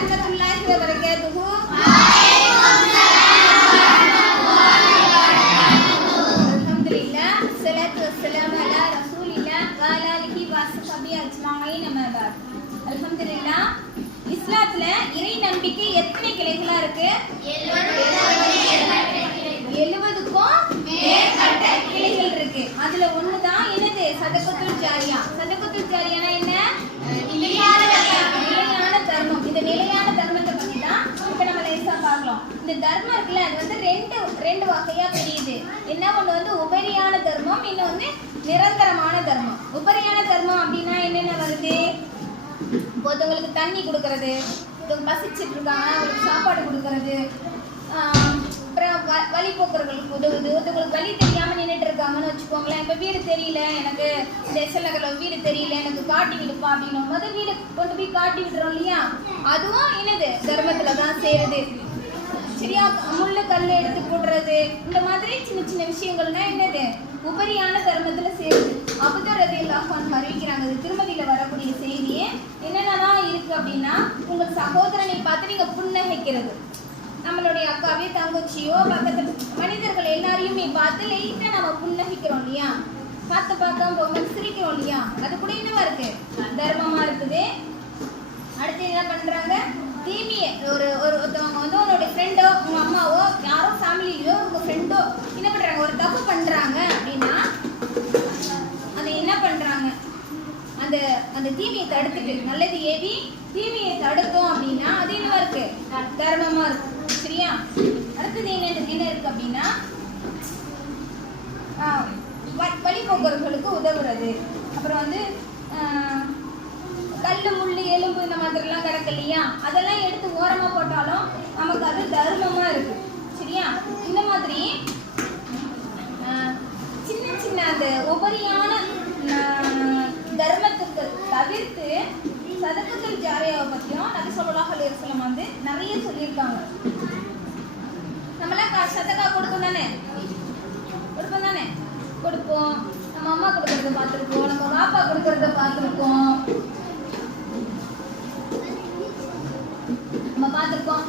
வரஹ்மத்துல்லாஹி வ பரகாத்துஹு. அல்ஹம்துலில்லாஹ் ஸலாத்து வஸ்ஸலாமு அலா ரசூலில்லாஹ் வ அலா ஆலிஹி வ ஸஹ்பிஹி அஜ்மஈன். அம்மா பஅத். அல்ஹம்துலில்லாஹ் இஸ்லாத்துல இறை நம்பிக்கை எத்தனை கிளைகளா இருக்கு? 70க்கும் மேற்பட்ட கிளைகள் இருக்கு. அதுல ஒண்ணுதான் என்னது? சதகத்துல் ஜாரியா. சதகத்துல் ஜாரியானா என்ன? நிலையான தர்மம். இந்த நிலையான தர்மத்தை பத்தி தான் இப்ப நம்ம லேசா பார்க்கலாம். இந்த தர்மம் இருக்குல்ல, அது வந்து ரெண்டு வகையா பிரியுது. என்ன? ஒண்ணு வந்து உபரியான தர்மம், இன்னொன்னு நிரந்தரமான தர்மம். உபரியான தர்மம் அப்படின்னா என்னென்ன வருது? ஒருத்தவங்களுக்கு தண்ணி கொடுக்கறது, ஒருத்தவங்க பசிச்சுட்டு இருக்காங்க அவங்களுக்கு சாப்பாடு கொடுக்கறது, அப்புறம் வழிபோக்கர்களுக்கு உதவுது. ஒருத்தவங்களுக்கு வழி தெரியாம நின்றுட்டு இருக்காங்கன்னு வச்சுக்கோங்களேன். இப்போ வீடு தெரியல, எனக்கு இந்த எஸ்எல் நகரில் வீடு தெரியல, எனக்கு காட்டி விடுப்பா அப்படின்னும் போது வீடு கொண்டு போய் காட்டி விடுறோம் இல்லையா? அதுவும் என்னது? தர்மத்துல தான் சேருது. சரியா? முள்ளு கல் எடுத்து போடுறது, இந்த மாதிரி சின்ன சின்ன விஷயங்கள்னா என்னது? உபரியான தர்மத்துல சேருது. அபூதர் ரலியல்லாஹு அன்ஹு அறிவிக்கிறாங்க, இது திருமதியில வரக்கூடிய செய்தியே. என்னென்னலாம் இருக்கு அப்படின்னா, உங்கள் சகோதரனை பார்த்து நீங்க புன்னகைக்கிறது. நம்மளுடைய அக்காவே தங்கச்சியோ பக்கத்துல மனிதர்கள் எல்லாரையுமே பார்த்து லைட்டா நம்ம புன்னகைக்கிறோம் இல்லையா? பார்க்காம போகும்போது சிரிக்கிறோம் இல்லையா? அது கூட என்னவா இருக்கு? தர்மமா இருக்குது. அடுத்து என்ன பண்றாங்க? தீமையை ஒருத்தவங்க வந்து உன்னோட ஃப்ரெண்டோ உங்க அம்மாவோ யாரோ ஃபேமிலியோ உங்க ஃப்ரெண்டோ என்ன பண்றாங்க? ஒரு தப்பு பண்றாங்க அப்படின்னா அதை என்ன பண்றாங்க? அந்த தீமையை தடுத்துட்டு நல்லது ஏவி தீமையை தடுத்தோம் அப்படின்னா அது என்னவா இருக்கு? தர்மமா இருக்கு. சரியா? அடுத்தது என்ன இருக்கு அப்படின்னா, வழிபோக்கர்களுக்கு உதவுறது. அப்புறம் வந்து கல்லு முள்ளு எலும்பு இந்த மாதிரிலாம் கிடக்கு இல்லையா? அதெல்லாம் எடுத்து ஓரமா போட்டாலும் நமக்கு அது தர்மமா இருக்கு. சரியா? இந்த மாதிரி சின்ன சின்ன அந்த உபரியான தர்மத்துக்கு தவிர்த்து சதகத்துல் ஜாரியாவை பற்றியும் நபி ஸல்லல்லாஹு அலைஹி வஸல்லம் வந்து நிறைய சொல்லியிருக்காங்க. நம்மளாம் சதகா கொடுப்போம் தானே? கொடுப்போம். நம்ம அம்மா கொடுக்கறத பார்த்துருக்கோம், நம்ம பாப்பா கொடுக்கறத பார்த்துருக்கோம்.